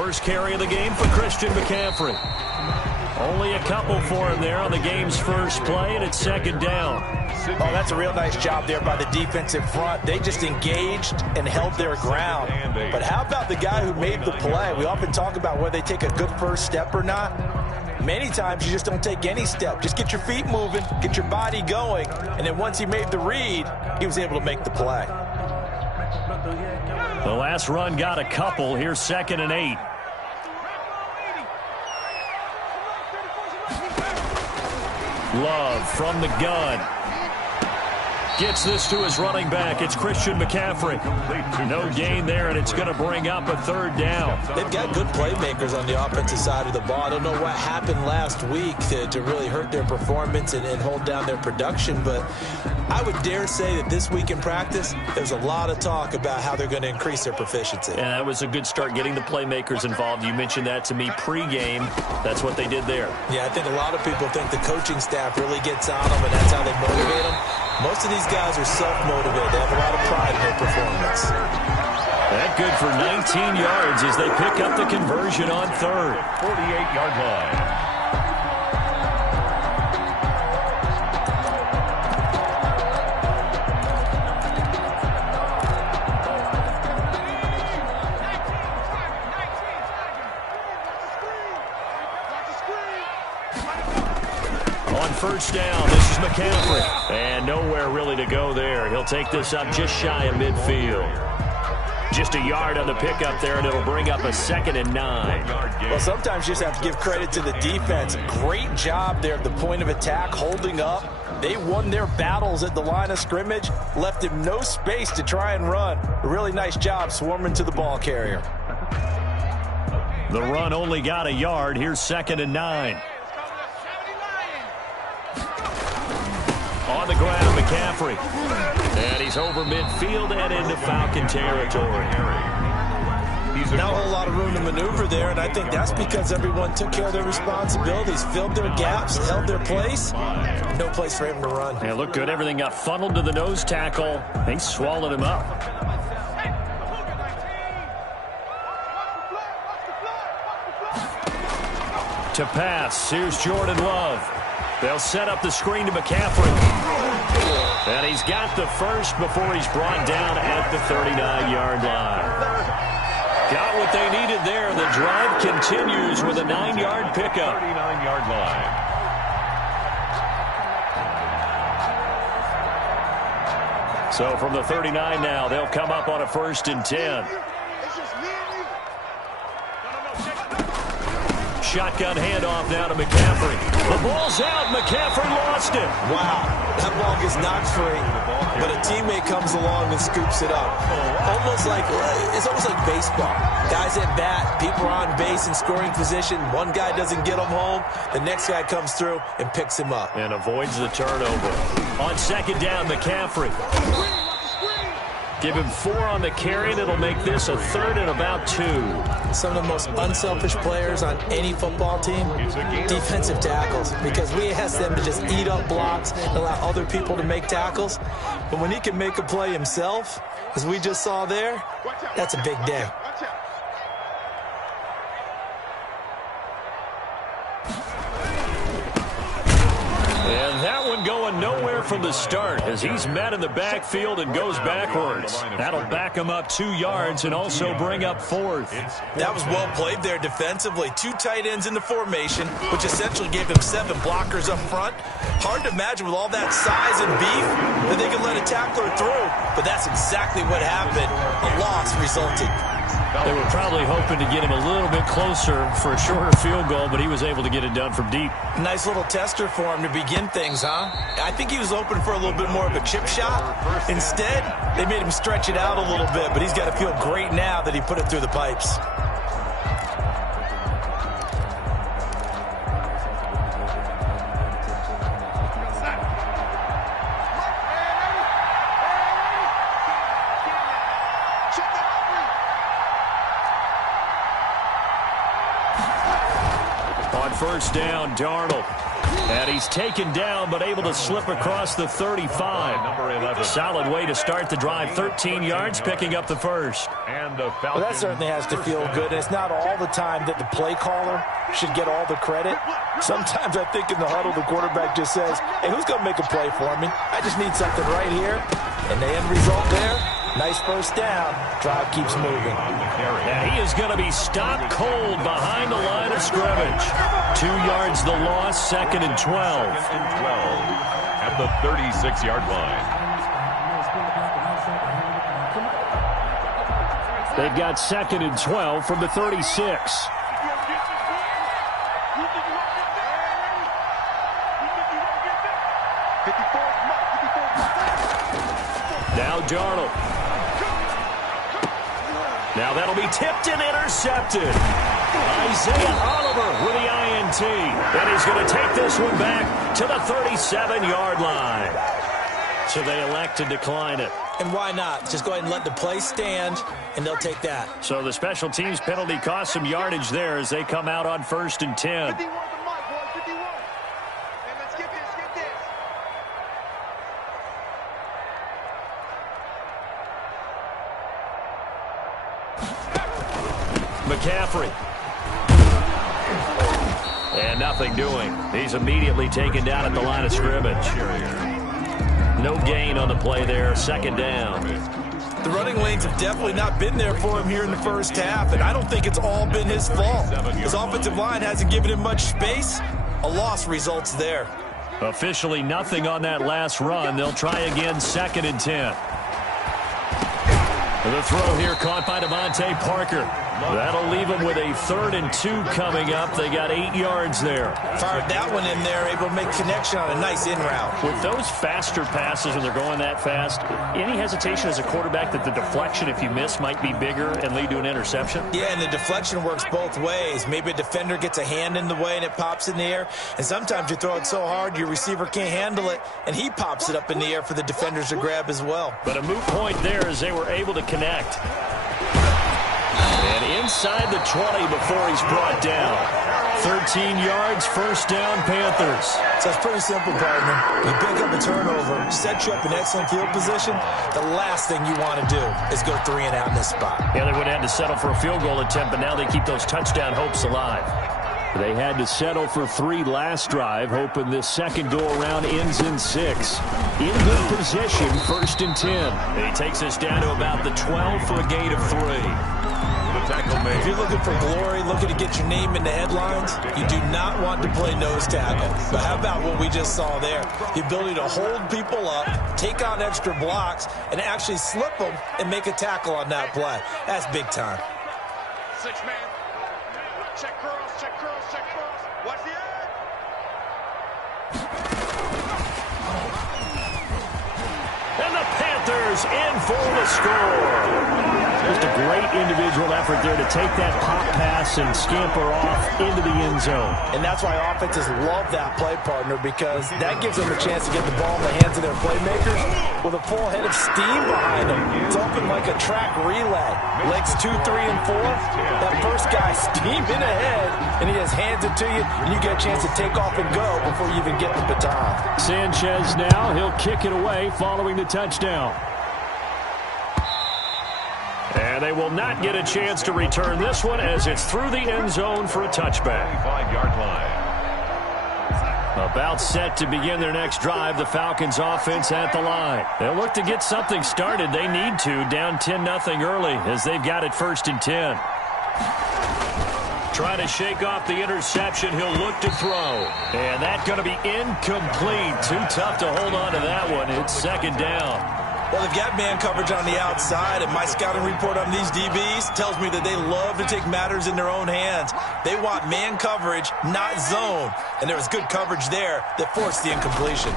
first carry of the game for Christian McCaffrey. Only a couple for him there on the game's first play, and it's second down. Oh, that's a real nice job there by the defensive front. They just engaged and held their ground. But how about the guy who made the play? We often talk about whether they take a good first step or not. Many times you just don't take any step. Just get your feet moving, get your body going, and then once he made the read, he was able to make the play. The last run got a couple. Here's 2nd and 8. Love from the gun. Gets this to his running back. It's Christian McCaffrey. No gain there, and it's going to bring up a 3rd down. They've got good playmakers on the offensive side of the ball. I don't know what happened last week to really hurt their performance and hold down their production, but I would dare say that this week in practice, there's a lot of talk about how they're going to increase their proficiency. And that was a good start getting the playmakers involved. You mentioned that to me pregame. That's what they did there. Yeah, I think a lot of people think the coaching staff really gets on them, and that's how they motivate them. Most of these guys are self-motivated. They have a lot of pride in their performance. That good for 19 yards as they pick up the conversion on 3rd. 48-yard line. First down, this is McCaffrey. And nowhere really to go there. He'll take this up just shy of midfield. Just a yard on the pickup there, and it'll bring up a 2nd and 9. Well, sometimes you just have to give credit to the defense. Great job there at the point of attack, holding up. They won their battles at the line of scrimmage, left him no space to try and run. A really nice job swarming to the ball carrier. The run only got a yard. Here's 2nd and 9. On the ground, McCaffrey. And he's over midfield and into Falcon territory. Not a whole lot of room to maneuver there, and I think that's because everyone took care of their responsibilities, filled their gaps, held their place. No place for him to run. Yeah, looked good. Everything got funneled to the nose tackle. They swallowed him up. To pass, here's Jordan Love. They'll set up the screen to McCaffrey. And he's got the first before he's brought down at the 39-yard line. Got what they needed there. The drive continues with a 9-yard pickup. 39-yard line. So from the 39 now, they'll come up on a 1st and 10. Shotgun handoff now to McCaffrey. The ball's out. McCaffrey lost it. Wow, that ball gets knocked free, but a teammate comes along and scoops it up. It's almost like baseball. Guys at bat, people are on base in scoring position. One guy doesn't get him home. The next guy comes through and picks him up. And avoids the turnover. On 2nd down, McCaffrey. Give him 4 on the carry, and it'll make this a 3rd and about 2. Some of the most unselfish players on any football team, defensive tackles, because we ask them to just eat up blocks and allow other people to make tackles. But when he can make a play himself, as we just saw there, that's a big day. And that one going nowhere from the start as he's met in the backfield and goes backwards. That'll back him up 2 yards and also bring up 4th. That was well played there defensively. 2 tight ends in the formation, which essentially gave him 7 blockers up front. Hard to imagine with all that size and beef that they could let a tackler through, but that's exactly what happened. A loss resulted. They were probably hoping to get him a little bit closer for a shorter field goal, but he was able to get it done from deep. Nice little tester for him to begin things, huh? I think he was hoping for a little bit more of a chip shot. Instead, they made him stretch it out a little bit, but he's got to feel great now that he put it through the pipes. On 1st down, Darnold And he's taken down, but able to slip across the 35. Number 11. Solid way to start the drive. 13 yards, picking up the first. And the Well, that certainly has to feel good. And it's not all the time that the play caller should get all the credit. Sometimes I think in the huddle, the quarterback just says, hey, who's going to make a play for me? I just need something right here. And the end result there, nice first down. Drive keeps moving. And he is going to be stopped cold behind the line of scrimmage. 2 yards the loss, 2nd and 12. 2nd and 12 at the 36-yard line. They've got 2nd and 12 from the 36. Now Darnold. Now that'll be tipped and intercepted. Isaiah Oliver with the INT. And he's going to take this one back to the 37-yard line. So they elect to decline it. And why not? Just go ahead and let the play stand, and they'll take that. So the special teams penalty cost some yardage there as they come out on 1st and 10. McCaffrey. And nothing doing. He's immediately taken down at the line of scrimmage. No gain on the play there. 2nd down. The running lanes have definitely not been there for him here in the first half, and I don't think it's all been his fault. His offensive line hasn't given him much space. A loss results there. Officially nothing on that last run. They'll try again, 2nd and 10. The throw here caught by Devontae Parker. That'll leave them with a 3rd and 2 coming up. They got 8 yards there. Fired that one in there, able to make connection on a nice in route. With those faster passes when they're going that fast, any hesitation as a quarterback that the deflection, if you miss, might be bigger and lead to an interception? Yeah, and the deflection works both ways. Maybe a defender gets a hand in the way and it pops in the air. And sometimes you throw it so hard your receiver can't handle it, and he pops it up in the air for the defenders to grab as well. But a moot point there as they were able to connect. And inside the 20 before he's brought down. 13 yards, 1st down, Panthers. So it's pretty simple, partner. You pick up a turnover, set you up in excellent field position. The last thing you want to do is go 3 and out in this spot. Yeah, they would have had to settle for a field goal attempt, but now they keep those touchdown hopes alive. They had to settle for 3 last drive, hoping this second go-around ends in 6. In good position, 1st and 10. He takes us down to about the 12 for a gain of 3. If you're looking for glory, looking to get your name in the headlines, you do not want to play nose tackle. But how about what we just saw there? The ability to hold people up, take on extra blocks, and actually slip them and make a tackle on that play. That's big time. 6-man. Check curls, check curls, check curls. Watch the end. And the Panthers in for the score. Just a great individual effort there to take that pop pass and scamper off into the end zone. And that's why offenses love that play, partner, because that gives them a chance to get the ball in the hands of their playmakers with a full head of steam behind them. It's open like a track relay. Legs 2, 3, and 4. That first guy steaming ahead, and he just hands it to you, and you get a chance to take off and go before you even get the baton. Sanchez now, he'll kick it away following the touchdown. And they will not get a chance to return this one as it's through the end zone for a touchback. 5-yard line. About set to begin their next drive, the Falcons offense at the line. They'll look to get something started. They need to, down 10-0 early as they've got it 1st and 10. Trying to shake off the interception. He'll look to throw. And that's going to be incomplete. Too tough to hold on to that one. It's 2nd down. Well, they've got man coverage on the outside, and my scouting report on these DBs tells me that they love to take matters in their own hands. They want man coverage, not zone. And there was good coverage there that forced the incompletion.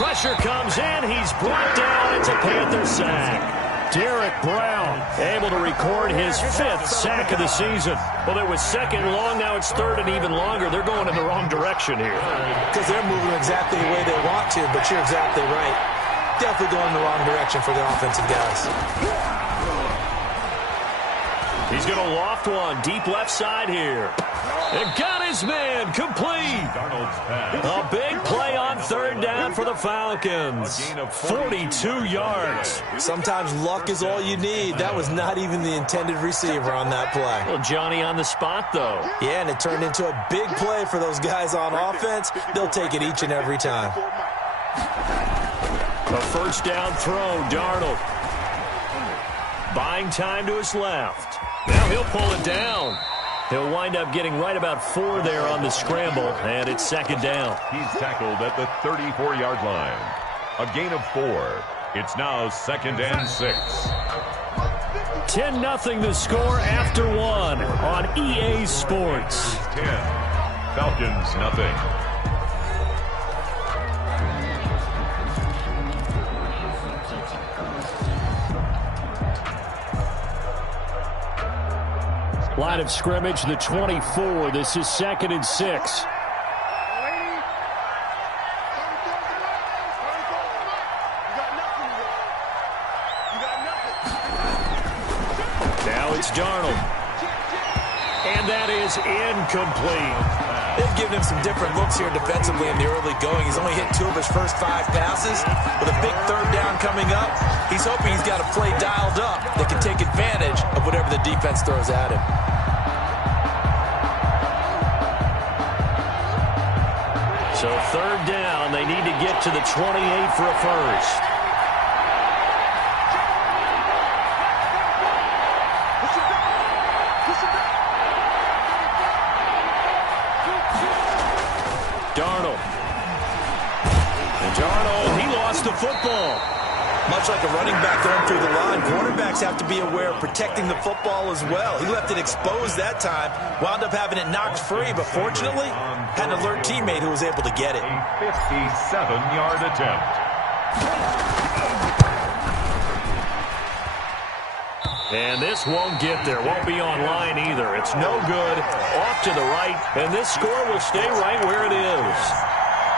Pressure comes in. He's brought down. It's a Panther sack. Derek Brown able to record his 5th sack of the season. Well, it was 2nd long. Now it's 3rd and even longer. They're going in the wrong direction here. Because they're moving exactly the way they want to, but you're exactly right. Definitely going in the wrong direction for the offensive guys. He's going to loft one deep left side here. And got his man, complete. Darnold's pass. A big play on third down for the Falcons. 42 yards. Sometimes luck is all you need. That was not even the intended receiver on that play. Well, Johnny on the spot, though. Yeah, and it turned into a big play for those guys on offense. They'll take it each and every time. A first down throw, Darnold. Buying time to his left. Now he'll pull it down. He'll wind up getting right about 4 there on the scramble, and it's second down. He's tackled at the 34-yard line. A gain of 4. It's now 2nd and 6. 10-0 the score after 1 on EA Sports. 10. Falcons, nothing. Line of scrimmage, the 24. This is 2nd and 6. Now it's Darnold. And that is incomplete. They've given him some different looks here defensively in the early going. He's only hit 2 of his first 5 passes. With a big third down coming up, he's hoping he's got a play dialed up that can take advantage of whatever the defense throws at him. So third down, they need to get to the 28 for a first. Darnold. And Darnold, he lost the football. Much like a running back going through the line, quarterbacks have to be aware of protecting the football as well. He left it exposed that time, wound up having it knocked free, but fortunately, had an alert teammate who was able to get it. A 57-yard attempt. And this won't get there. Won't be online either. It's no good. Off to the right. And this score will stay right where it is.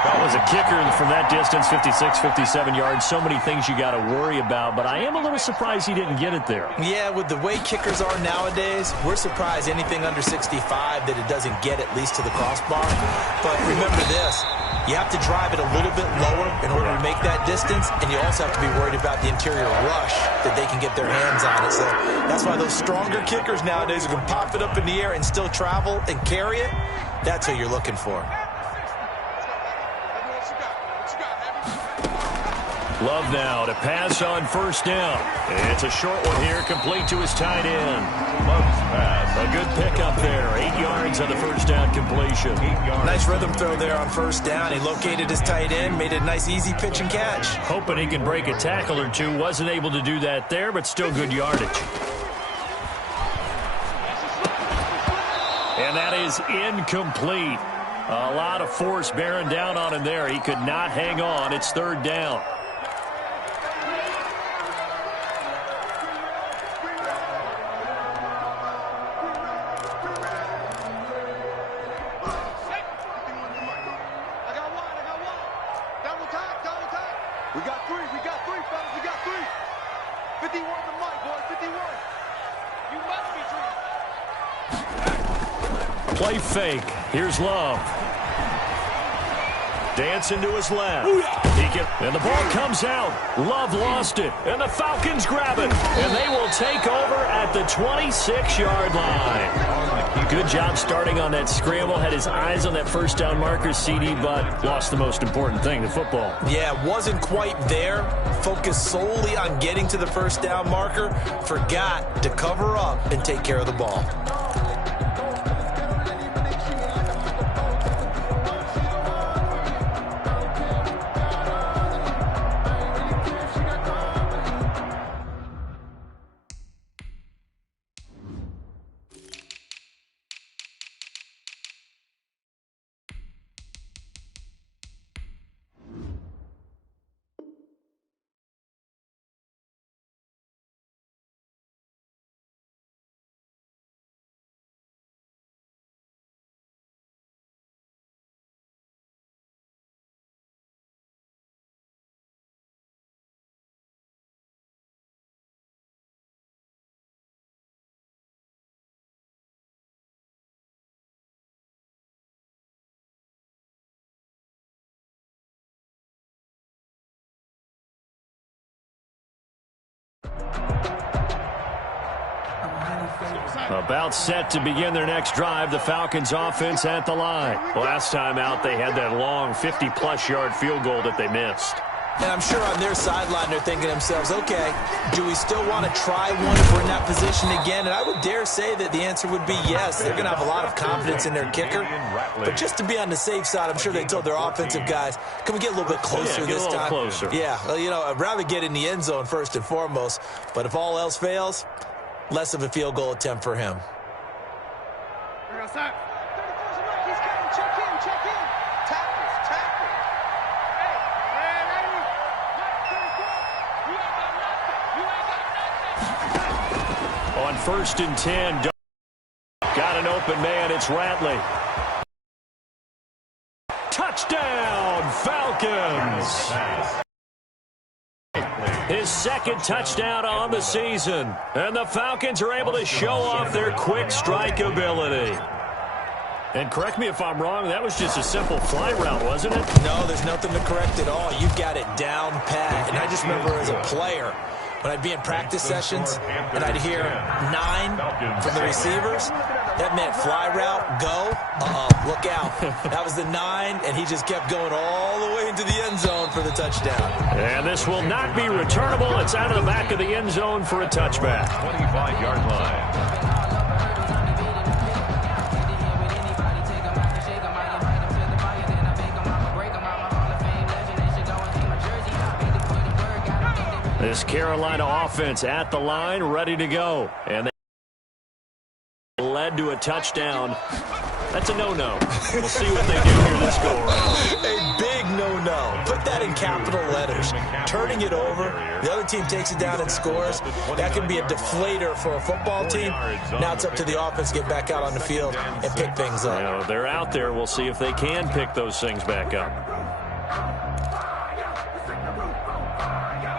That was a kicker from that distance, 56, 57 yards. So many things you got to worry about. But I am a little surprised he didn't get it there. Yeah, with the way kickers are nowadays, we're surprised anything under 65 that it doesn't get at least to the crossbar. But remember this. You have to drive it a little bit lower in order to make that distance, and you also have to be worried about the interior rush that they can get their hands on it. So that's why those stronger kickers nowadays who can pop it up in the air and still travel and carry it, that's what you're looking for. Love now to pass on first down. It's a short one here, complete to his tight end. Love's pass. A good pickup there, 8 yards on the first down completion. 8 yards. Nice rhythm throw there on first down. He located his tight end, made it a nice easy pitch and catch. Hoping he can break a tackle or two. Wasn't able to do that there, but still good yardage. And that is incomplete. A lot of force bearing down on him there. He could not hang on. It's third down. We got three, fellas, we got three. 51 the mic, boys, 51. You must be dreaming. Play fake. Here's Love. Dancing to his left. And the ball comes out. Love lost it. And the Falcons grab it. And they will take over at the 26-yard line. Good job starting on that scramble. Had his eyes on that first down marker, CD, but lost the most important thing, the football. Yeah, wasn't quite there. Focused solely on getting to the first down marker. Forgot to cover up and take care of the ball. About set to begin their next drive, the Falcons offense at the line. Last time out, they had that long 50-plus yard field goal that they missed. And I'm sure on their sideline they're thinking to themselves, okay, do we still want to try one if we're in that position again? And I would dare say that the answer would be yes. They're going to have a lot of confidence in their kicker. But just to be on the safe side, I'm sure they told their offensive guys, can we get a little bit closer this time? Closer. Yeah, well, you know, I'd rather get in the end zone first and foremost. But if all else fails, less of a field goal attempt for him. On 1st and 10, got an open man. It's Ratley. Touchdown, Falcons! His second touchdown on the season. And the Falcons are able to show off their quick strike ability. And correct me if I'm wrong, that was just a simple fly route, wasn't it? No, there's nothing to correct at all. You've got it down pat. And I just remember as a player, when I'd be in practice sessions and I'd hear 9 from the receivers, that meant fly route, go, look out. That was the 9, and he just kept going all the way into the end zone for the touchdown. And this will not be returnable. It's out of the back of the end zone for a touchback. 25-yard line. This Carolina offense at the line, ready to go. And they led to a touchdown. That's a no-no. We'll see what they do here this go-around. A big no-no. Put that in capital letters. Turning it over, the other team takes it down and scores. That can be a deflator for a football team. Now it's up to the offense to get back out on the field and pick things up. You know, they're out there. We'll see if they can pick those things back up.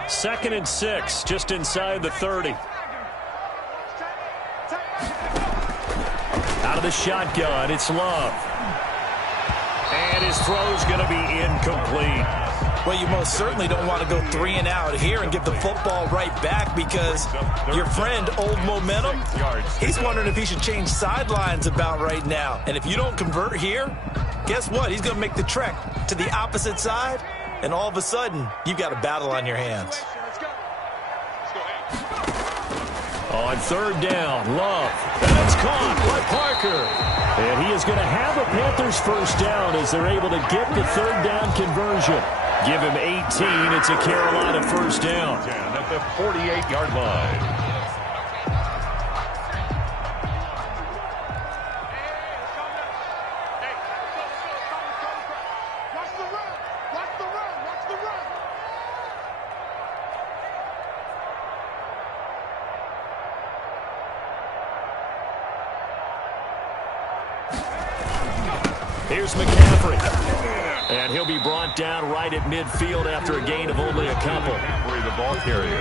2nd and 6, just inside the 30. Out of the shotgun, it's Love. And his throw's going to be incomplete. Well, you most certainly don't want to go 3 and out here and give the football right back because your friend, Old Momentum, he's wondering if he should change sidelines about right now. And if you don't convert here, guess what? He's going to make the trek to the opposite side. And all of a sudden, you've got a battle on your hands. On 3rd down, Love. And it's caught by Parker. And he is going to have a Panthers first down as they're able to get the 3rd down conversion. Give him 18. It's a Carolina first down. At the 48-yard line. Here's McCaffrey. And he'll be brought down right at midfield after a gain of only a couple.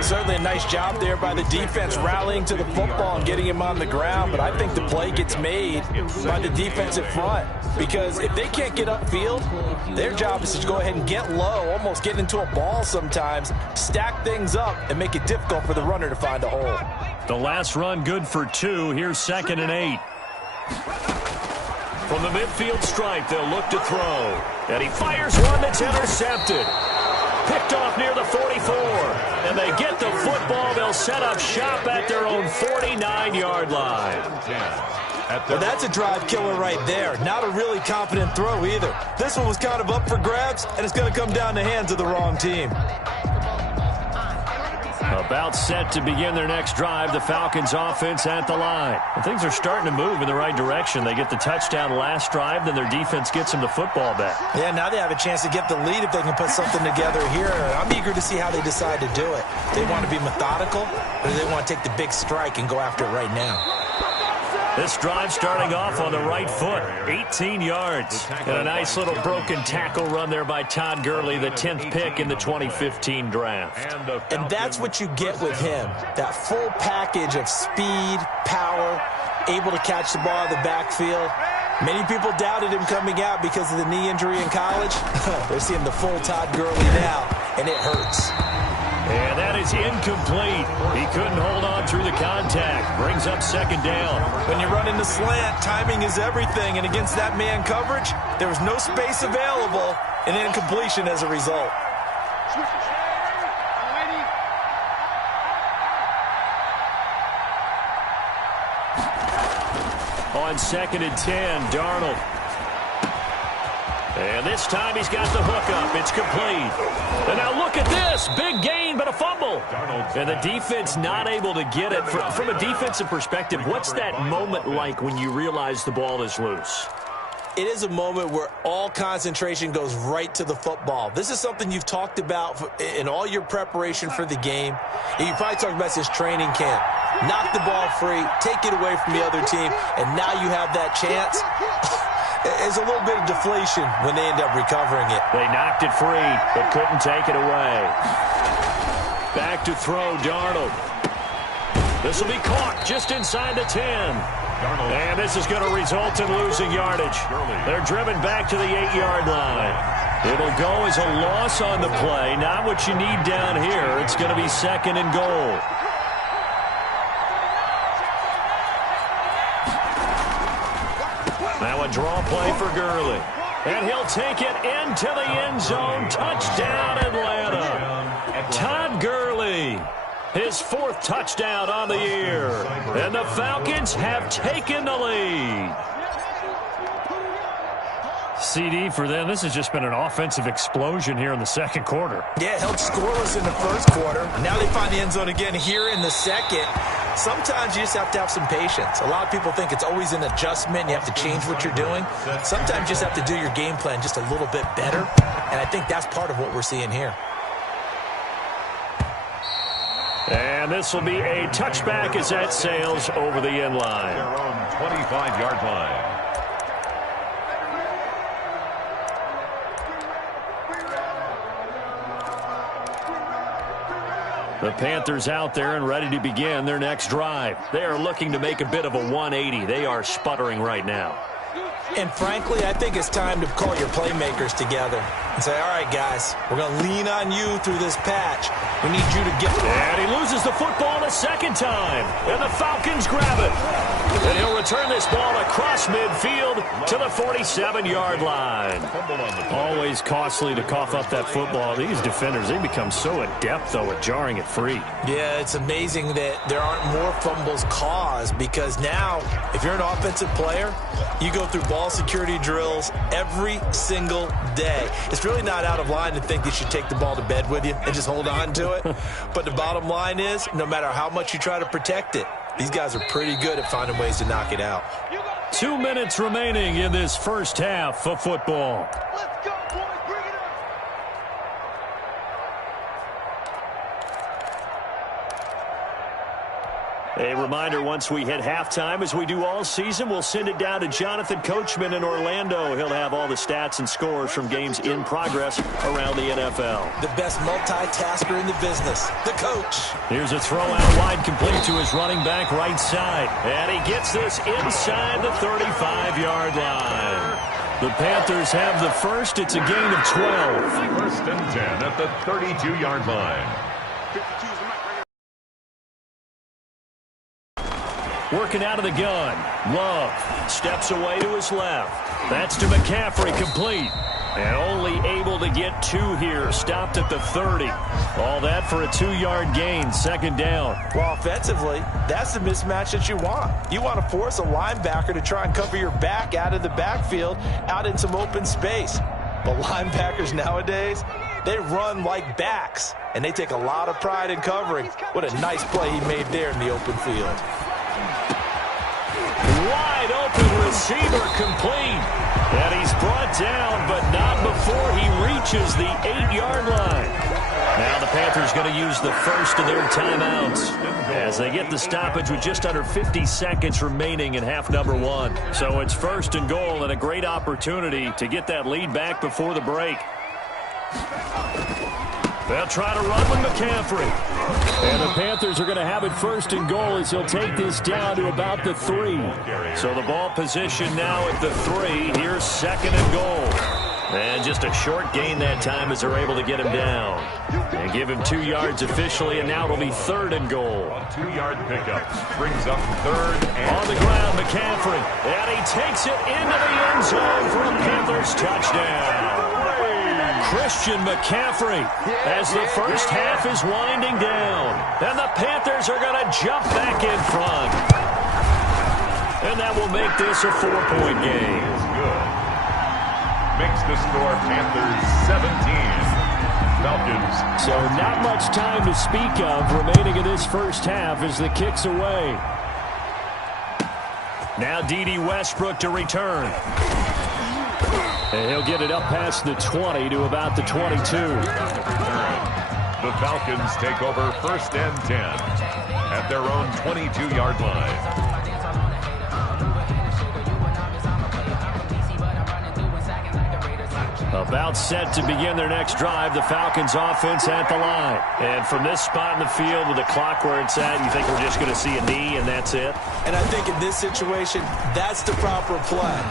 Certainly a nice job there by the defense rallying to the football and getting him on the ground. But I think the play gets made by the defensive front. Because if they can't get upfield, their job is to go ahead and get low, almost get into a ball sometimes, stack things up, and make it difficult for the runner to find a hole. The last run good for 2. Here's 2nd and 8. From the midfield stripe, they'll look to throw. And he fires one that's intercepted. Picked off near the 44. And they get the football. They'll set up shop at their own 49-yard line. Well, that's a drive killer right there. Not a really confident throw either. This one was kind of up for grabs, and it's going to come down the hands of the wrong team. About set to begin their next drive, the Falcons offense at the line. And things are starting to move in the right direction. They get the touchdown last drive, then their defense gets them the football back. Yeah, now they have a chance to get the lead if they can put something together here. I'm eager to see how they decide to do it. They want to be methodical, or do they want to take the big strike and go after it right now? This drive starting off on the right foot, 18 yards. And a nice little broken tackle run there by Todd Gurley, the 10th pick in the 2015 draft. And that's what you get with him, that full package of speed, power, able to catch the ball in the backfield. Many people doubted him coming out because of the knee injury in college. They're seeing the full Todd Gurley now, and it hurts. And that is is incomplete. He couldn't hold on through the contact. Brings up second down. When you run into slant, timing is everything. And against that man coverage, there was no space available, and incompletion as a result. On 2nd and 10, Darnold. And this time he's got the hookup. It's complete. And now look at this. Big gain, but a fumble. And the defense not able to get it. From a defensive perspective, what's that moment like when you realize the ball is loose? It is a moment where all concentration goes right to the football. This is something you've talked about in all your preparation for the game. And you probably talked about this training camp. Knock the ball free, take it away from the other team, and now you have that chance. There's a little bit of deflation when they end up recovering it. They knocked it free, but couldn't take it away. Back to throw, Darnold. This will be caught just inside the 10. And this is going to result in losing yardage. They're driven back to the 8-yard line. It'll go as a loss on the play. Not what you need down here. It's going to be 2nd and goal. Now a draw play for Gurley. And he'll take it into the end zone. Touchdown, Atlanta. Todd Gurley. His 4th touchdown on the year. And the Falcons have taken the lead. CD for them. This has just been an offensive explosion here in the second quarter. Yeah, held scoreless in the first quarter. Now they find the end zone again here in the second. Sometimes you just have to have some patience. A lot of people think it's always an adjustment. You have to change what you're doing. Sometimes you just have to do your game plan just a little bit better. And I think that's part of what we're seeing here. And this will be a touchback as that sails over the end line. Their own 25-yard line. The Panthers out there and ready to begin their next drive. They are looking to make a bit of a 180. They are sputtering right now. And frankly, I think it's time to call your playmakers together and say, all right, guys, we're going to lean on you through this patch. We need you to get... And he loses the football a second time. And the Falcons grab it. And he'll return this ball across midfield to the 47-yard line. Always costly to cough up that football. These defenders, they become so adept, though, at jarring it free. Yeah, it's amazing that there aren't more fumbles caused because now, if you're an offensive player, you go through ball security drills every single day. It's really not out of line to think you should take the ball to bed with you and just hold on to it. But the bottom line is, no matter how much you try to protect it, these guys are pretty good at finding ways to knock it out. 2 minutes remaining in this first half of football. Let's go, boys. Bring it up. A reminder, once we hit halftime, as we do all season, we'll send it down to Jonathan Coachman in Orlando. He'll have all the stats and scores from games in progress around the NFL. The best multitasker in the business, the coach. Here's a throw out wide, complete to his running back right side. And he gets this inside the 35-yard line. The Panthers have the first. It's a gain of 12. 1st and 10 at the 32-yard line. Working out of the gun. Love steps away to his left. That's to McCaffrey, complete. And only able to get 2 here. Stopped at the 30. All that for a 2-yard gain. 2nd down. Well, offensively, that's the mismatch that you want. You want to force a linebacker to try and cover your back out of the backfield, out in some open space. But linebackers nowadays, they run like backs, and they take a lot of pride in covering. What a nice play he made there in the open field. Wide open receiver, complete. And he's brought down, but not before he reaches the 8-yard line. Now the Panthers going to use the first of their timeouts as they get the stoppage with just under 50 seconds remaining in half number 1. So it's 1st and goal and a great opportunity to get that lead back before the break. They'll try to run with McCaffrey. And the Panthers are going to have it 1st and goal as he'll take this down to about the 3. So the ball position now at the 3. Here's 2nd and goal. And just a short gain that time as they're able to get him down. And give him 2 yards officially, and now it'll be 3rd and goal. 2-yard pickup brings up 3rd and on the ground, McCaffrey. And he takes it into the end zone for a Panthers touchdown. Christian McCaffrey as the first half is winding down. And the Panthers are going to jump back in front. And that will make this a 4-point game. good. Makes the score Panthers 17. Falcons. So not much time to speak of remaining in this first half as the kick's away. Now D.D. Westbrook to return. And he'll get it up past the 20 to about the 22. The Falcons take over 1st and 10 at their own 22-yard line. About set to begin their next drive, the Falcons offense at the line. And from this spot in the field with the clock where it's at, you think we're just going to see a knee and that's it? And I think in this situation, that's the proper play.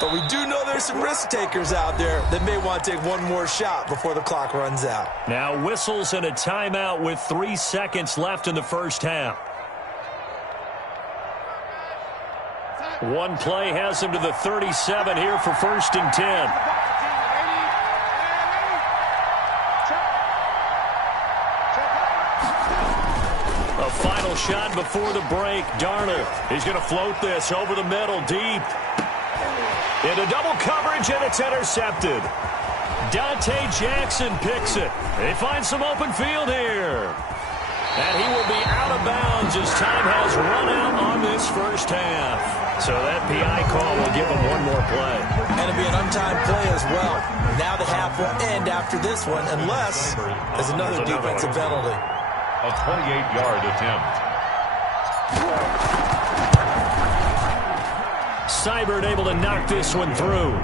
But we do know there's some risk takers out there that may want to take one more shot before the clock runs out. Now whistles and a timeout with 3 seconds left in the first half. One play has him to the 37 here for 1st and 10. A final shot before the break. Darnold, he's going to float this over the middle, deep. Into double coverage, and it's intercepted. Dante Jackson picks it. They find some open field here. And he will be out of bounds as time has run out on this first half. So that PI call will give him one more play. And it'll be an untimed play as well. Now the half will end after this one unless there's another defensive penalty. A 28-yard attempt. Seibert able to knock this one through.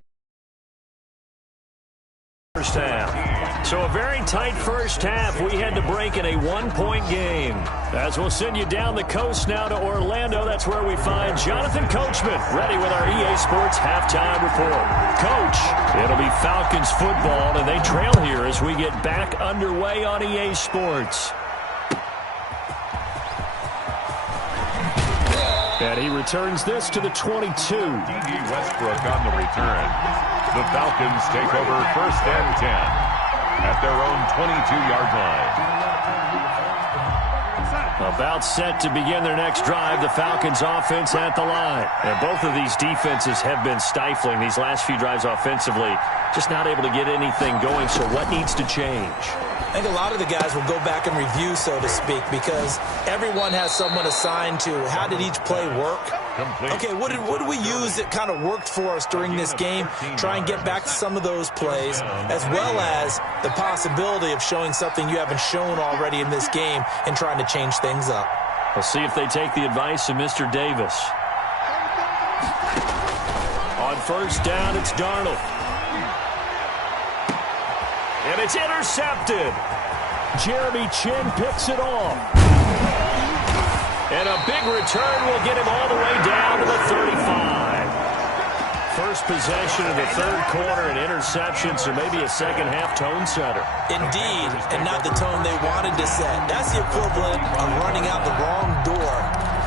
First half. So a very tight first half. We had to break in a 1-point game. As we'll send you down the coast now to Orlando, that's where we find Jonathan Coachman ready with our EA Sports halftime report. Coach, it'll be Falcons football, and they trail here as we get back underway on EA Sports. And he returns this to the 22. D.D. Westbrook on the return. The Falcons take over 1st and 10 at their own 22-yard line. About set to begin their next drive, the Falcons offense at the line. And both of these defenses have been stifling these last few drives offensively. Just not able to get anything going, so what needs to change? I think a lot of the guys will go back and review, so to speak, because everyone has someone assigned to how did each play work. Okay, what did we use that kind of worked for us during this game? Try and get back to some of those plays, as well as the possibility of showing something you haven't shown already in this game and trying to change things up. We'll see if they take the advice of Mr. Davis. On first down, it's Darnold. And it's intercepted. Jeremy Chin picks it off. And a big return will get him all the way down to the 35. First possession of the third quarter, an interception, so maybe a second-half tone setter. Indeed, and not the tone they wanted to set. That's the equivalent of running out the wrong door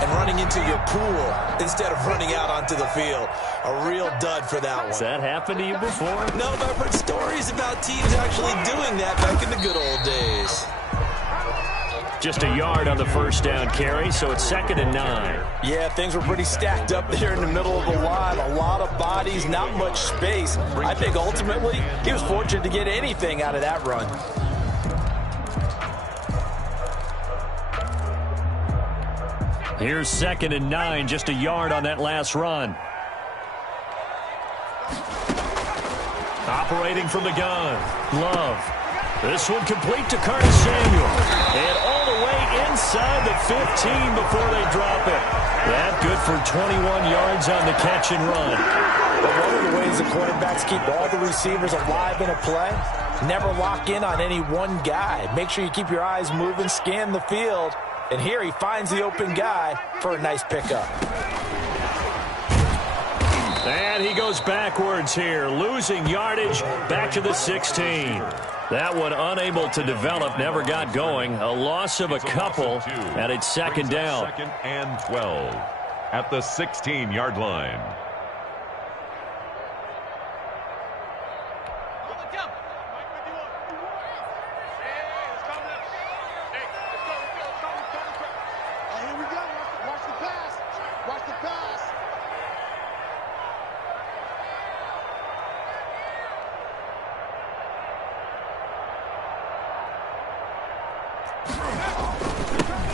and running into your pool instead of running out onto the field. A real dud for that one. Has that happened to you before? No, but I've heard stories about teams actually doing that back in the good old days. Just a yard on the first down carry, so it's 2nd and 9. Yeah, things were pretty stacked up there in the middle of the line. A lot of bodies, not much space. I think ultimately he was fortunate to get anything out of that run. Here's 2nd and 9, just a yard on that last run. Operating from the gun, Love. This one complete to Curtis Samuel. And all the way inside the 15 before they drop it. That good for 21 yards on the catch and run. But one of the ways the quarterbacks keep all the receivers alive in a play, never lock in on any one guy. Make sure you keep your eyes moving, scan the field. And here he finds the open guy for a nice pickup. And he goes backwards here, losing yardage back to the 16. That one unable to develop, never got going. A loss of a couple, and it's second down. Second and 12 at the 16-yard line.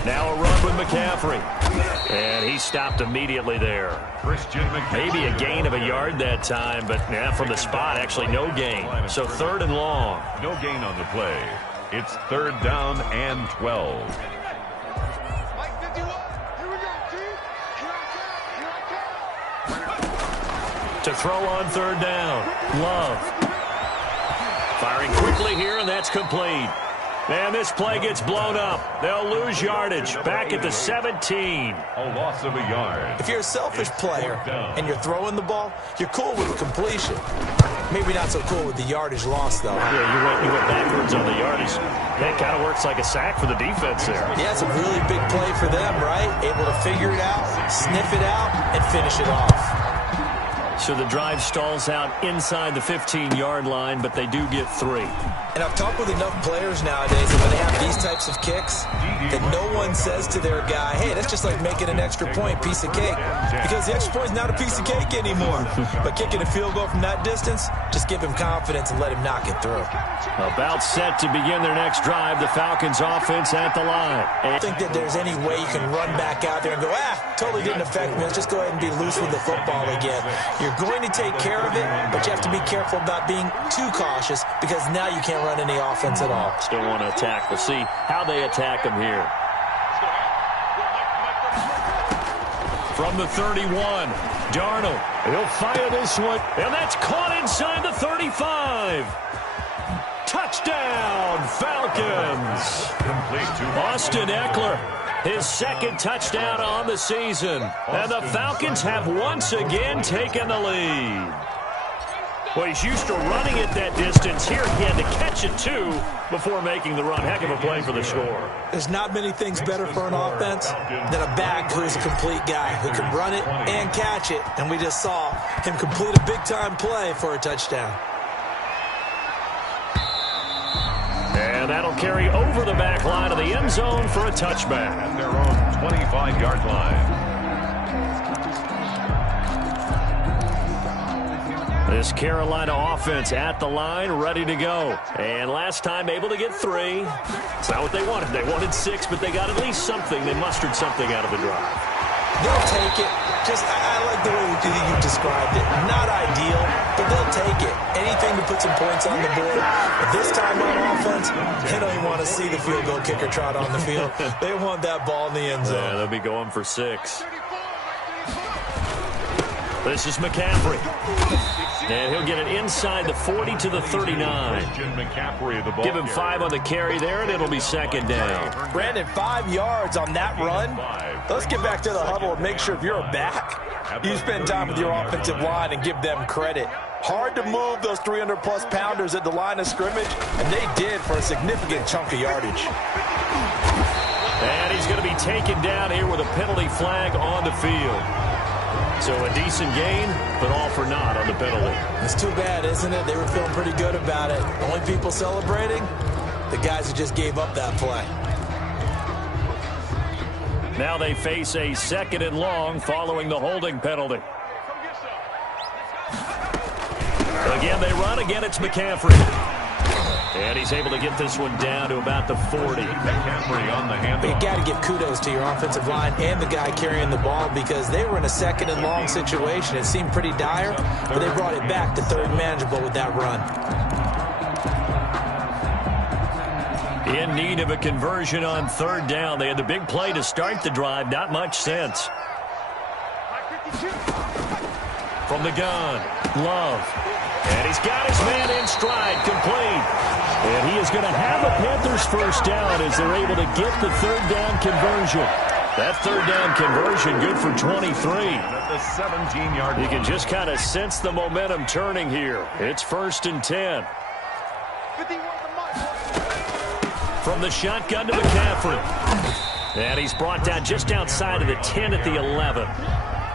Now a run with McCaffrey. And he stopped immediately there. Maybe a gain of a yard that time, but from the spot, actually no gain. So third and long. No gain on the play. It's third down and 12. To throw on third down. Love. Firing quickly here, and that's complete. And this play gets blown up. They'll lose yardage back at the 17. A loss of a yard. If you're a selfish player and you're throwing the ball, you're cool with the completion. Maybe not so cool with the yardage loss, though. Yeah, you went backwards on the yardage. That kind of works like a sack for the defense there. Yeah, it's a really big play for them, right? Able to figure it out, sniff it out, and finish it off. So the drive stalls out inside the 15-yard line, but they do get 3. And I've talked with enough players nowadays that when they have these types of kicks, that no one says to their guy, hey, that's just like making an extra point, piece of cake. Because the extra point is not a piece of cake anymore. But kicking a field goal from that distance, just give him confidence and let him knock it through. About set to begin their next drive, the Falcons offense at the line. I don't think that there's any way you can run back out there and go, totally didn't affect me. Let's just go ahead and be loose with the football again. You're going to take care of it, but you have to be careful about being too cautious because now you can't run any offense at all. Still want to attack. We'll see how they attack them here. From the 31, Darnold. He'll fire this one, and that's caught inside the 35. Touchdown, Falcons. Austin Eckler, his second touchdown on the season. And the Falcons have once again taken the lead. Well, he's used to running it that distance. Here he had to catch it, too, before making the run. Heck of a play for the score. There's not many things better for an offense than a back who is a complete guy who can run it and catch it. And we just saw him complete a big-time play for a touchdown. And that'll carry over the back line of the end zone for a touchback. At their own 25-yard line. This Carolina offense at the line, ready to go. And last time able to get 3. It's not what they wanted. They wanted 6, but they got at least something. They mustered something out of the drive. They'll take it. I like the way you described it. Not ideal, but they'll take it. Anything to put some points on the board. But this time on offense, they don't even want to see the field goal kicker trot on the field. They want that ball in the end zone. Yeah, they'll be going for 6. This is McCaffrey. And he'll get it inside the 40 to the 39. Give him 5 on the carry there, and it'll be second down. Brandon, 5 yards on that run. Let's get back to the huddle and make sure if you're a back, you spend time with your offensive line and give them credit. Hard to move those 300-plus pounders at the line of scrimmage, and they did for a significant chunk of yardage. And he's going to be taken down here with a penalty flag on the field. So a decent gain, but all for naught on the penalty. It's too bad, isn't it? They were feeling pretty good about it. Only people celebrating, the guys who just gave up that play. Now they face a second and long following the holding penalty. Again, they run. Again, it's McCaffrey. And he's able to get this one down to about the 40. McCaffrey on the handoff. But you got to give kudos to your offensive line and the guy carrying the ball because they were in a second and long situation. It seemed pretty dire, but they brought it back to third manageable with that run. In need of a conversion on third down. They had the big play to start the drive. Not much sense. From the gun, Love. And he's got his man in stride, complete. And he is going to have a Panthers first down as they're able to get the third down conversion. That third down conversion good for 23. At the 17-yard line. You can just kind of sense the momentum turning here. It's 1st and 10. From the shotgun to McCaffrey. And he's brought down just outside of the 10 at the 11.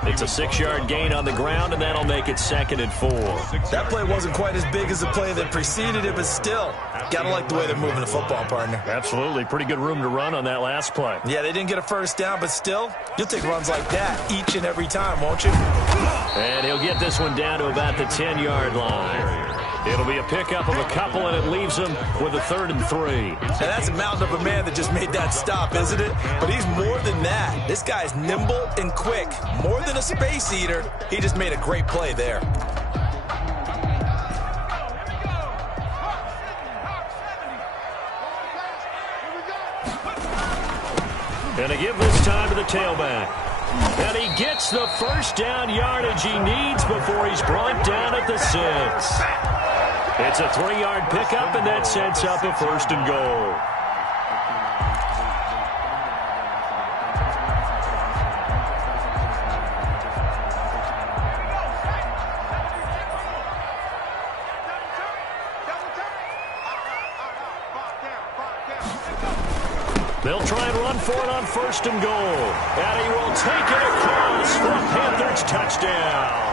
It's a 6-yard gain on the ground, and that'll make it 2nd and 4. That play wasn't quite as big as the play that preceded it, but still, got to like the way they're moving the football, partner. Absolutely. Pretty good room to run on that last play. Yeah, they didn't get a first down, but still, you'll take runs like that each and every time, won't you? And he'll get this one down to about the 10-yard line. It'll be a pickup of a couple, and it leaves him with a 3rd and 3. Now, that's a mountain of a man that just made that stop, isn't it? But he's more than that. This guy's nimble and quick. More than a space eater, he just made a great play there. And they give this time to the tailback. And he gets the first down yardage he needs before he's brought down at the 6. It's a 3-yard pickup, and that sets up a 1st and goal. They'll try and run for it on 1st and goal. And he will take it across for a Panthers touchdown.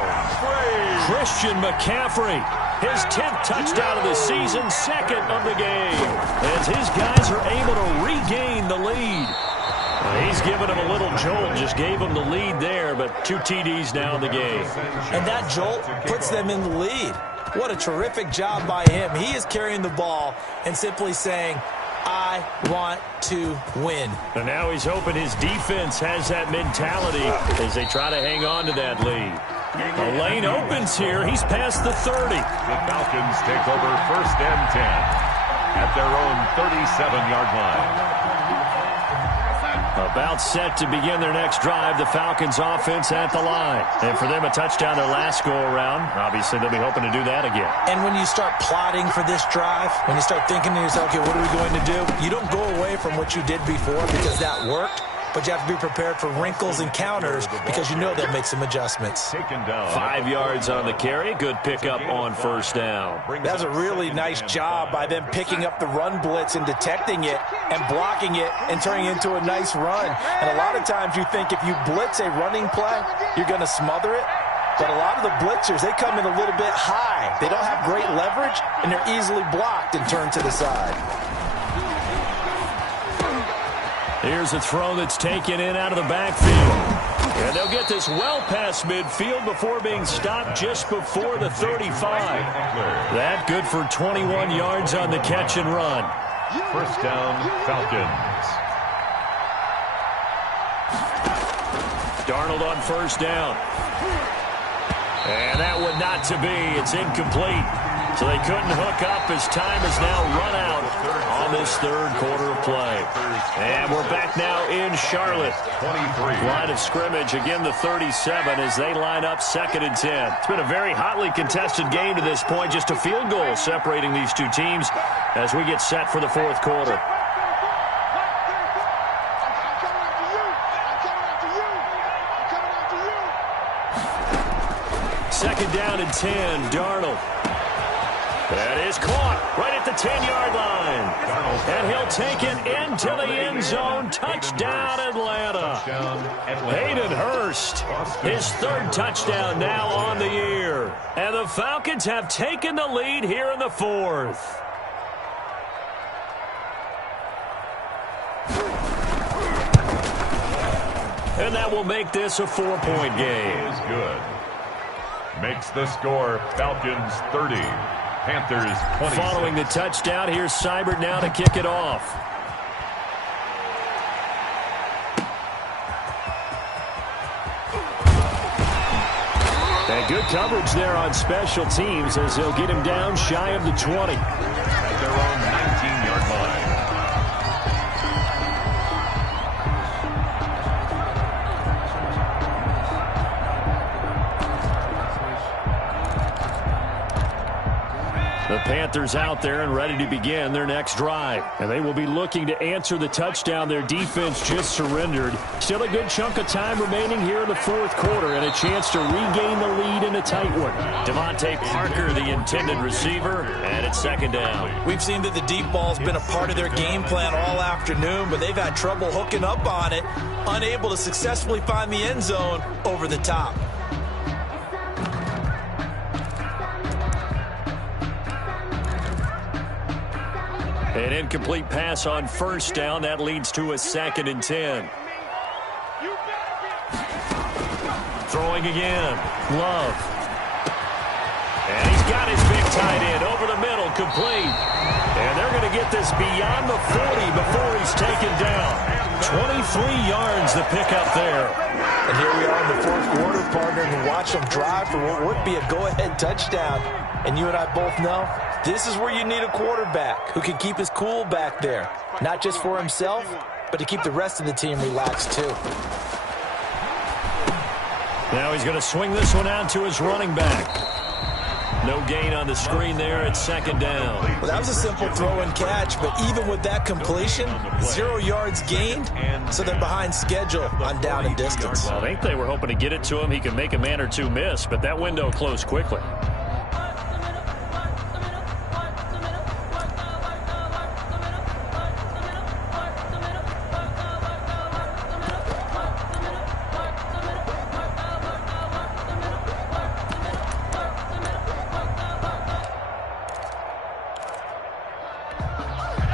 Christian McCaffrey, his 10th touchdown of the season, 2nd of the game, as his guys are able to regain the lead. He's given him a little jolt, just gave him the lead there, but 2 TDs now in the game. And that jolt puts them in the lead. What a terrific job by him. He is carrying the ball and simply saying, I want to win. And now he's hoping his defense has that mentality as they try to hang on to that lead. The lane opens here. He's past the 30. The Falcons take over 1st and 10 at their own 37-yard line. About set to begin their next drive. The Falcons offense at the line. And for them, a touchdown their last go-around. Obviously, they'll be hoping to do that again. And when you start plotting for this drive, when you start thinking to yourself, okay, what are we going to do? You don't go away from what you did before because that worked. But you have to be prepared for wrinkles and counters because you know they'll make some adjustments. 5 yards on the carry. Good pickup on 1st down. That's a really nice job by them picking up the run blitz and detecting it and blocking it and turning it into a nice run. And a lot of times you think if you blitz a running play, you're going to smother it. But a lot of the blitzers, they come in a little bit high. They don't have great leverage, and they're easily blocked and turned to the side. Here's a throw that's taken in out of the backfield. And they'll get this well past midfield before being stopped just before the 35. That good for 21 yards on the catch and run. 1st down, Falcons. Darnold on 1st down. And that one not to be. It's incomplete. So they couldn't hook up as time is now run out on this 3rd quarter of play. And we're back now in Charlotte. 23. Line of scrimmage, again the 37 as they line up 2nd and 10. It's been a very hotly contested game to this point. Just a field goal separating these two teams as we get set for the 4th quarter. Second down and 10, Darnold. That is caught right at the 10-yard line. And he'll take it into the end zone. Touchdown, Atlanta. Hayden Hurst, his 3rd touchdown now on the year. And the Falcons have taken the lead here in the 4th. And that will make this a 4-point game. Is good. Makes the score Falcons 30. Panthers 20. Following the touchdown, here's Seibert now to kick it off. And good coverage there on special teams as they'll get him down shy of the 20. At their own 19-yard line. The Panthers out there and ready to begin their next drive. And they will be looking to answer the touchdown their defense just surrendered. Still a good chunk of time remaining here in the fourth quarter and a chance to regain the lead in a tight one. Devontae Parker, the intended receiver, and it's second down. We've seen that the deep ball's been a part of their game plan all afternoon, but they've had trouble hooking up on it, unable to successfully find the end zone over the top. An incomplete pass on first down. That leads to a 2nd and 10. Throwing again. Love. And he's got his big tight end over the middle, complete. And they're going to get this beyond the 40 before he's taken down. 23 yards the pickup there. And here we are in the fourth quarter, partner, and watch them drive for what would be a go-ahead touchdown. And you and I both know this is where you need a quarterback who can keep his cool back there. Not just for himself, but to keep the rest of the team relaxed too. Now he's going to swing this one out to his running back. No gain on the screen there at second down. Well, that was a simple throw and catch, but even with that completion, 0 yards gained, so they're behind schedule on down and distance. Well, I think they were hoping to get it to him. He could make a man or two miss, but that window closed quickly.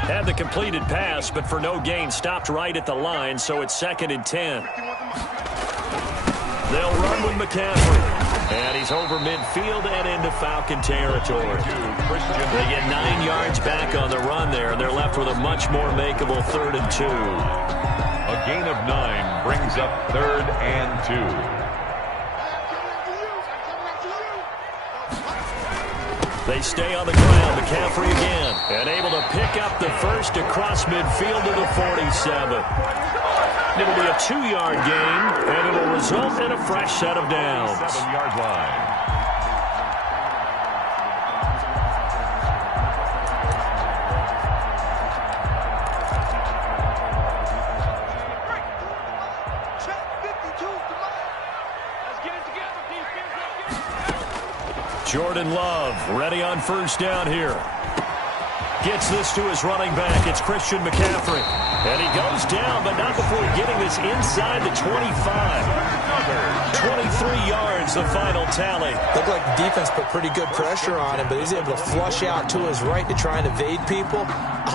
Had the completed pass, but for no gain, stopped right at the line, so it's 2nd and 10. They'll run with McCaffrey. And he's over midfield and into Falcon territory. They get 9 yards back on the run there, and they're left with a much more makeable 3rd and 2. A gain of 9 brings up 3rd and 2. They stay on the ground. McCaffrey again. And able to pick up the first across midfield to the 47. It'll be a 2-yard gain, and it'll result in a fresh set of downs. 7-yard line. Jordan Love ready on first down here. Gets this to his running back. It's Christian McCaffrey. And he goes down, but not before getting this inside the 25. 23 yards, the final tally. Looked like the defense put pretty good pressure on him, but he's able to flush out to his right to try and evade people.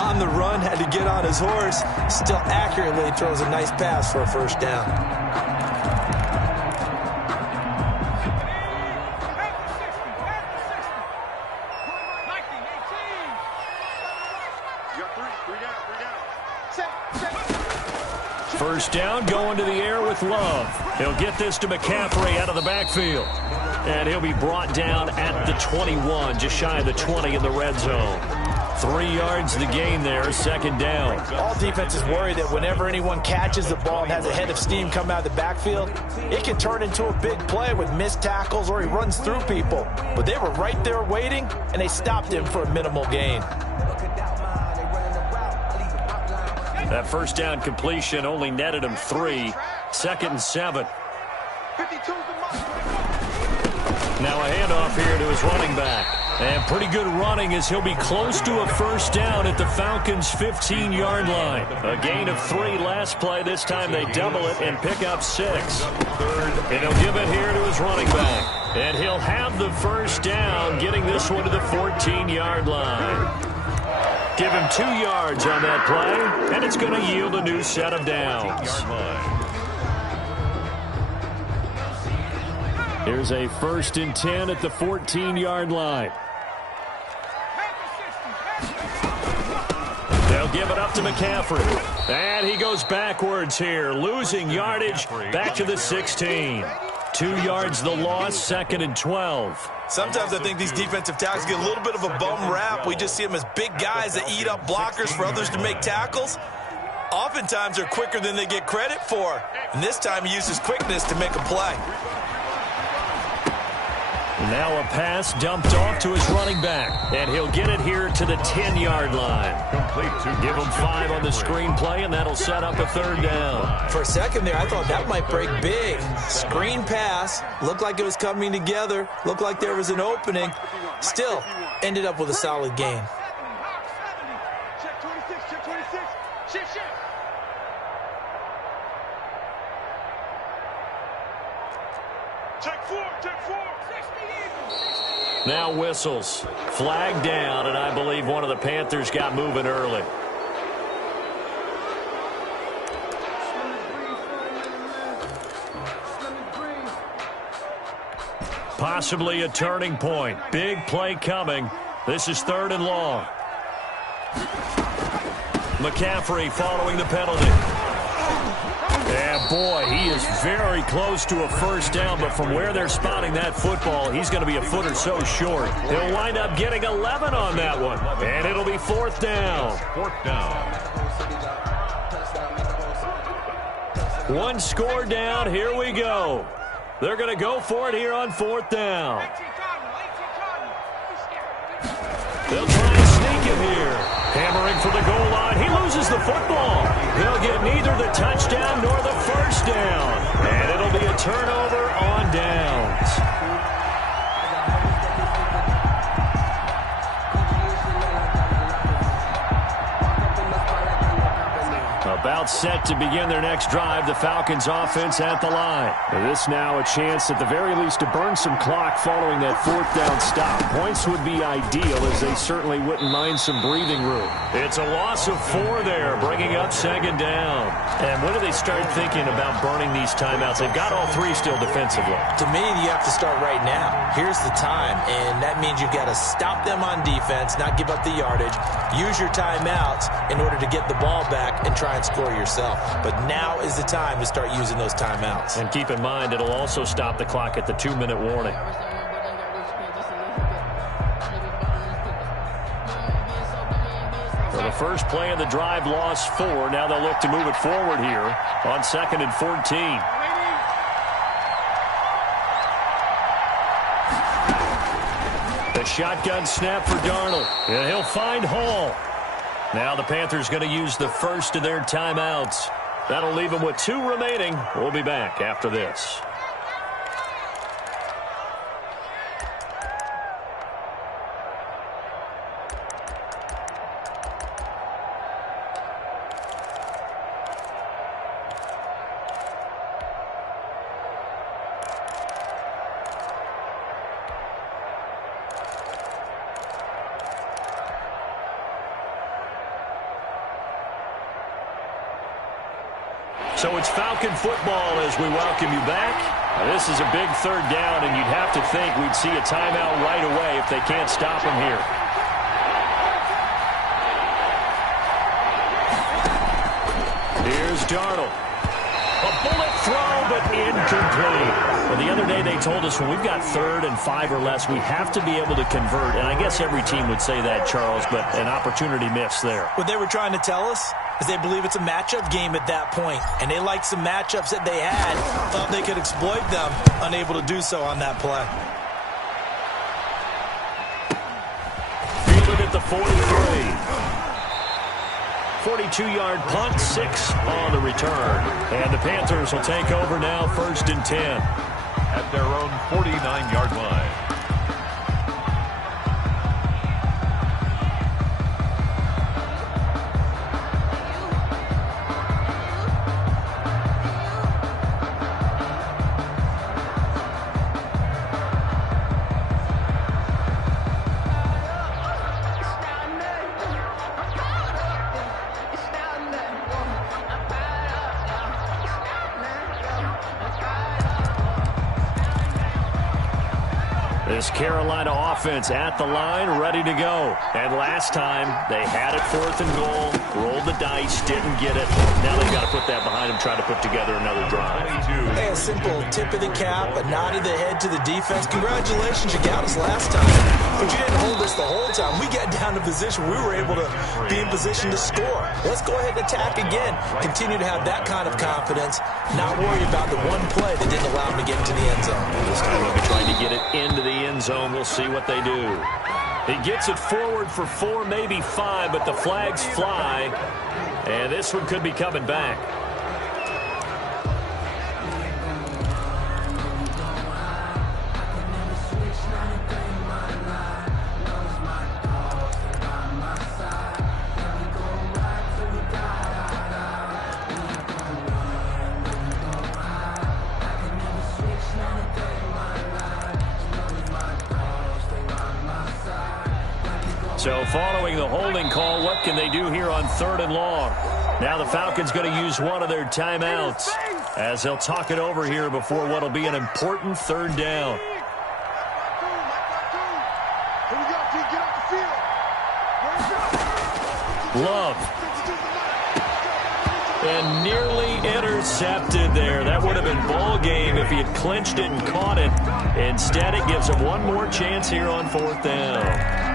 On the run, had to get on his horse. Still accurately throws a nice pass for a first down. First down, going to the air with Love. He'll get this to McCaffrey out of the backfield. And he'll be brought down at the 21, just shy of the 20 in the red zone. 3 yards the gain there, second down. All defenses worry that whenever anyone catches the ball and has a head of steam come out of the backfield, it can turn into a big play with missed tackles or he runs through people. But they were right there waiting, and they stopped him for a minimal gain. That first down completion only netted him 3. 2nd and 7. Now a handoff here to his running back. And pretty good running as he'll be close to a first down at the Falcons' 15-yard line. A gain of 3 last play. This time they double it and pick up 6. And he'll give it here to his running back. And he'll have the first down, getting this one to the 14-yard line. Give him 2 yards on that play, and it's going to yield a new set of downs. Here's a 1st and 10 at the 14-yard line. They'll give it up to McCaffrey. And he goes backwards here, losing yardage back to the 16. 2 yards the loss, 2nd and 12. Sometimes I think these defensive tackles get a little bit of a bum rap. We just see them as big guys that eat up blockers for others to make tackles. Oftentimes they're quicker than they get credit for. And this time he uses quickness to make a play. Now a pass dumped off to his running back. And he'll get it here to the 10-yard line. Complete to Give him 5 on the screenplay, and that'll set up a 3rd down. For a second there, I thought that might break big. Screen pass. Looked like it was coming together. Looked like there was an opening. Still, ended up with a solid gain. Check 26, check 26. Shift. Check 4, check 4. Now whistles. Flag down, and I believe one of the Panthers got moving early. Possibly a turning point. Big play coming. This is 3rd and long. McCaffrey following the penalty. Yeah, boy, he is very close to a 1st down, but from where they're spotting that football, he's going to be a foot or so short. He'll wind up getting 11 on that one, and it'll be 4th down. 4th down. 1 score down. Here we go. They're going to go for it here on 4th down. They'll try and sneak it here. Hammering for the goal line. He loses the football. They'll get neither the touchdown nor the 1st down. And it'll be a turnover on downs. About set to begin their next drive, the Falcons offense at the line. And this now a chance at the very least to burn some clock following that 4th down stop. Points would be ideal, as they certainly wouldn't mind some breathing room. It's a loss of 4 there, bringing up 2nd down. And when do they start thinking about burning these timeouts? They've got all 3 still defensively. To me, you have to start right now. Here's the time, and that means you've got to stop them on defense, not give up the yardage, use your timeouts in order to get the ball back and try and score yourself. But now is the time to start using those timeouts. And keep in mind, it'll also stop the clock at the 2-minute warning. For the first play of the drive, lost 4. Now they'll look to move it forward here on 2nd and 14. The shotgun snap for Darnold. And he'll find Hall. Now the Panthers going to use the first of their timeouts. That'll leave them with 2 remaining. We'll be back after this. So it's Falcon football as we welcome you back. Now, this is a big 3rd down, and you'd have to think we'd see a timeout right away if they can't stop them here. Here's Darnold. A bullet throw, but incomplete. Well, the other day they told us when we've got 3rd and 5 or less, we have to be able to convert. And I guess every team would say that, Charles, but an opportunity missed there. What they were trying to tell us is they believe it's a matchup game at that point, and they liked some matchups that they had, thought they could exploit them, unable to do so on that play. Fielded at the 43. 42-yard punt, 6 on the return. And the Panthers will take over now, 1st and 10. At their own 49-yard line. This Carolina offense at the line, ready to go. And last time, they had it 4th and goal. Rolled the dice, didn't get it. Now they've got to put that behind them, try to put together another drive. Hey, a simple tip of the cap, a nod of the head to the defense. Congratulations, you got us last time. But you didn't hold us the whole time. We got down to position. We were able to be in position to score. Let's go ahead and attack again. Continue to have that kind of confidence. Not worry about the one play that didn't allow them to get into the end zone. This time they'll be trying to get it into the end zone. We'll see what they do. He gets it forward for 4, maybe 5, but the flags fly. And this one could be coming back. So following the holding call, what can they do here on 3rd and long? Now the Falcons going to use one of their timeouts as they'll talk it over here before what will be an important 3rd down. Love. And nearly intercepted there. That would have been ball game if he had clinched it and caught it. Instead, it gives him one more chance here on 4th down.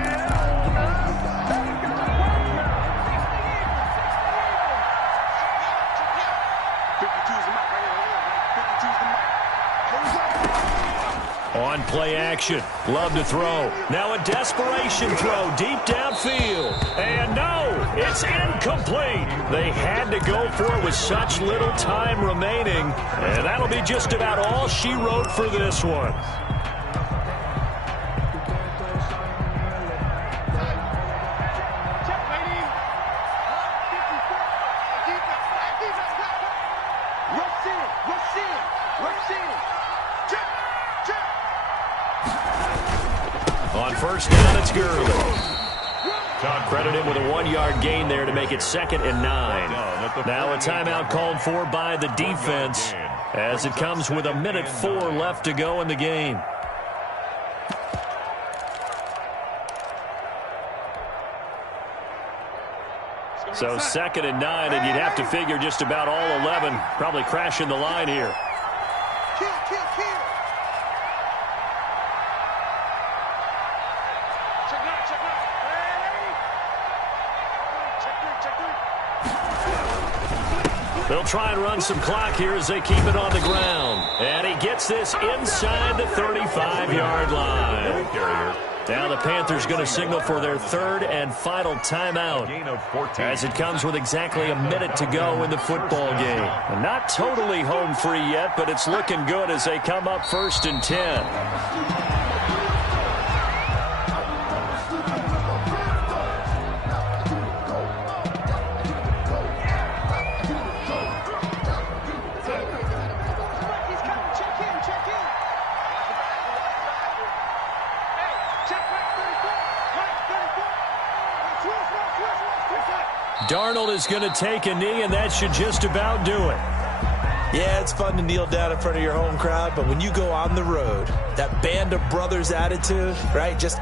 On play action. Love to throw. Now a desperation throw deep downfield. And no, it's incomplete. They had to go for it with such little time remaining. And that'll be just about all she wrote for this one. On 1st down, it's Gurley. Credit him with a 1-yard gain there to make it 2nd and 9. Now a timeout called for by the defense as it comes with 1:04 left to go in the game. So 2nd and 9, and you'd have to figure just about all 11 probably crashing the line here. They'll try and run some clock here as they keep it on the ground. And he gets this inside the 35-yard line. Now the Panthers going to signal for their 3rd and final timeout as it comes with exactly 1 minute to go in the football game. And not totally home free yet, but it's looking good as they come up 1st and 10. Darnold is going to take a knee, and that should just about do it. Yeah, it's fun to kneel down in front of your home crowd, but when you go on the road, that band of brothers attitude, right, just